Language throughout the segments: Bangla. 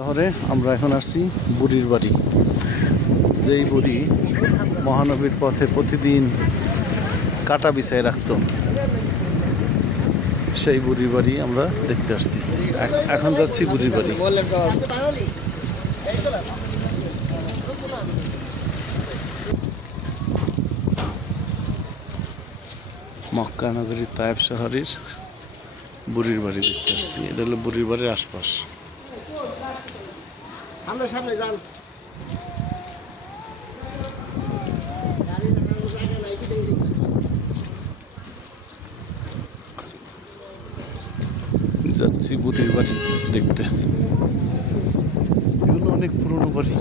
শহরে আমরা এখন আসছি বুড়ির বাড়ি। যেই বুড়ি মহানবীর পথে প্রতিদিন কাটা বিছায় রাখতো, সেই বুড়ির বাড়ি আমরা দেখতে আসছি। এখন যাচ্ছি বুড়ির বাড়ি। মক্কা নগরীর তায়েব শহরের বুড়ির বাড়ি দেখতে আসছি। এটা হলো বুড়ির বাড়ির আশপাশ। সামনে যান। যাচ্ছি বুড়ির বাড়ি দেখতে। এগুলো অনেক পুরনো বাড়ি।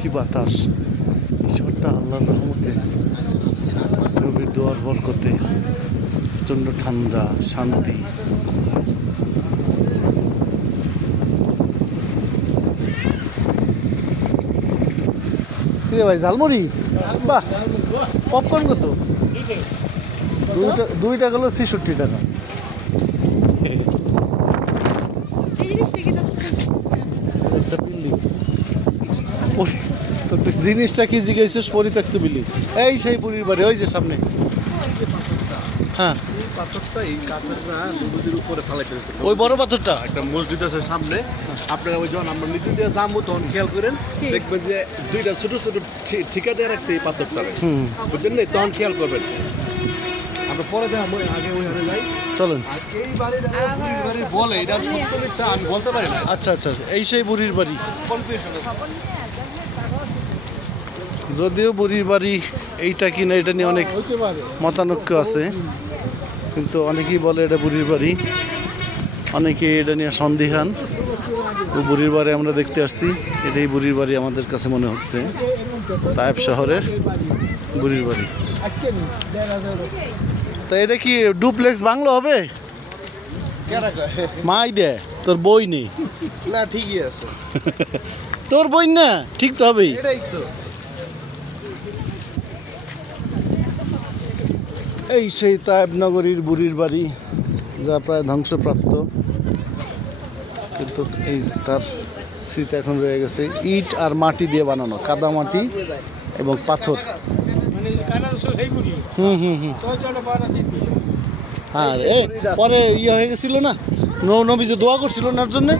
কি বাতাস! ঈশ্বরটা আল্লাহর রহমতে, নবীর দোয়ার বরকতে প্রচণ্ড ঠান্ডা, শান্তি। ভাই ঝালমুড়ি, বাহ! পপকর্ন কত? দুইটা গেল ৬৬ টাকা। জিনিসটা কি জিজ্ঞেস পরিত্যক্ত বিলি? এই সেই বুড়ির বাড়ি, ওই যে সামনে। হ্যাঁ, ওই বড় পাথরটা একটা মসজিদ আছে সামনে। আপনারা ওই যখন আমরা নিচে দিয়ে যাবো তখন খেয়াল করেন, দেখবেন যে দুইটা ছোট ছোট ঠিকা দিয়ে রাখছে এই পাথরটা, বুঝলেন? তখন খেয়াল করবেন। আমরা পরে যাবো, আগে ওইখানে যাই, চলেন। এই বাড়ি বলে এটা সত্য মিথ্যা আমি বলতে পারি না। আচ্ছা আচ্ছা, এই সেই বুড়ির বাড়ি। কনফিউশন আছে। যদিও বুড়ির বাড়ি এইটা কিনা, এটা নিয়ে অনেক মতানৈক্য আছে, কিন্তু অনেকেই বলে এটা বুড়ির বাড়ি, অনেকে এটা নিয়ে সন্দিহান। তো বুড়ির বাড়ি আমরা দেখতে আসছি, এটাই বুড়ির বাড়ি আমাদের কাছে মনে হচ্ছে। তায়েব শহরের বুড়ির বাড়ি। তা এটা কি ডুপ্লেক্স বাংলো হবে? মাই দে, তোর বই নেই না, ঠিকই আছে। তোর বই না, ঠিক তো হবেই। এটাই তো। এই সেই তায়েব নগরীর বুড়ির বাড়ি, যা প্রায় ধ্বংসপ্রাপ্ত, কিন্তু এই তার স্মৃতি এখন রয়ে গেছে। ইট আর মাটি দিয়ে বানানো, কাদা মাটি এবং পাথর। হুম হুম হুম। হ্যাঁ, এই পরে ইয়ে হয়ে গেছিল না, নবী যে দোয়া করছিল ওনার জন্য।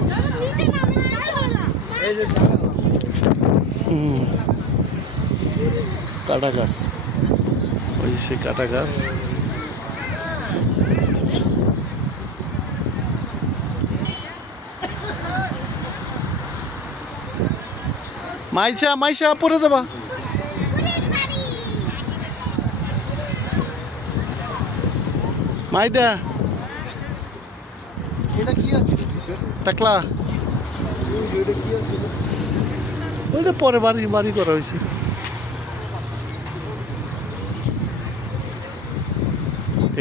কাটা গাছ, ওই সে কাটা গাছ। মাইশা মাইশা পড়ে যাবা। মাইদা, এটা কি আছে? টাকলা, এটা কি আছে? ওইটা পরে বাড়ি বাড়ি করা হয়েছে।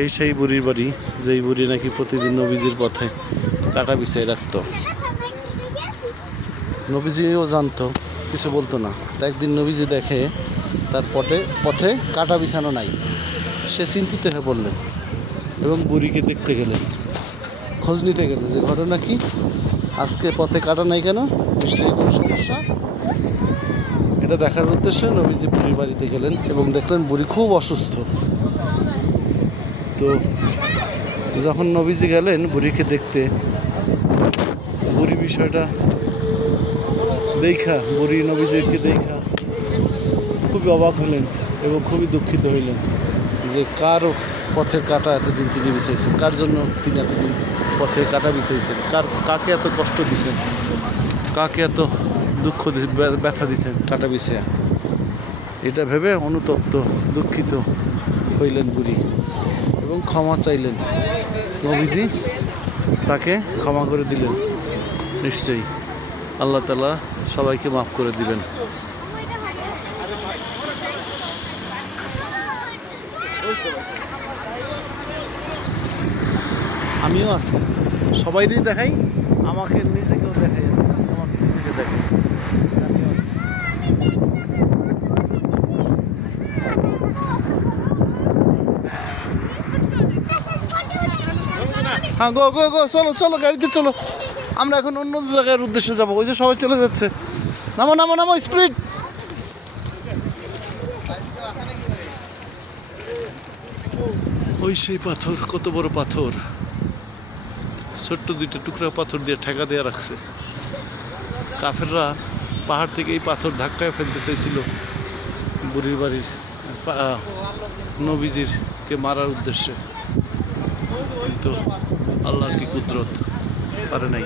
এই সেই বুড়ির বাড়ি, যেই বুড়ি নাকি প্রতিদিন নবীজির পথে কাটা বিছাই রাখতো। নবীজিও জানতো, কিছু বলতো না। তা একদিন নবীজি দেখে তার পথে কাটা বিছানো নাই। সে চিন্তিত হয়ে পড়লেন এবং বুড়িকে দেখতে গেলেন, খোঁজ নিতে গেলেন যে ঘটনা কি, আজকে পথে কাটা নাই কেন, নিশ্চয়ই কোনো সমস্যা। এটা দেখার উদ্দেশ্যে নবীজি বুড়ির বাড়িতে গেলেন এবং দেখলেন বুড়ি খুব অসুস্থ। তো যখন নবীজি গেলেন বুড়িকে দেখতে, বুড়ি বিষয়টা দেখা, বুড়ি নবীজিকে দেখা খুবই অবাক হলেন এবং খুবই দুঃখিত হইলেন যে কার পথের কাটা এতদিন তিনি বিছাইছেন, কার জন্য তিনি এতদিন পথের কাটা বিছাইছেন, কাকে এত কষ্ট দিছেন, কাকে এত দুঃখ ব্যথা দিছেন কাটা বিছাইয়া। এটা ভেবে অনুতপ্ত, দুঃখিত হইলেন বুড়ি এবং ক্ষমা চাইলেন। নবীজি তাকে ক্ষমা করে দিলেন। নিশ্চয়ই আল্লাহ তাআলা সবাইকে মাফ করে দিবেন। আমিও আছি, সবাইরই দেখাই, আমাকে নিজেকেও দেখাই, আমাকে নিজেকে দেখাই, আমিও আছি। হ্যাঁ, গো গো গো, চলো চলো, গাড়িতে চলো। আমরা এখন অন্য জায়গার উদ্দেশ্যে যাবো। ওই যে সবাই চলে যাচ্ছে। নামো নামো নামো, স্পিড। ওই সেই পাথর, কত বড় পাথর, ছোট্ট দুইটা টুকরা পাথর দিয়ে ঠেকা দিয়ে রাখছে। কাফেররা পাহাড় থেকে এই পাথর ধাক্কায় ফেলতে চাইছিল বুড়ির বাড়ির নবীজির কে মারার উদ্দেশ্যে, কিন্তু আল্লাহর কি কুদরত, পারে নাই।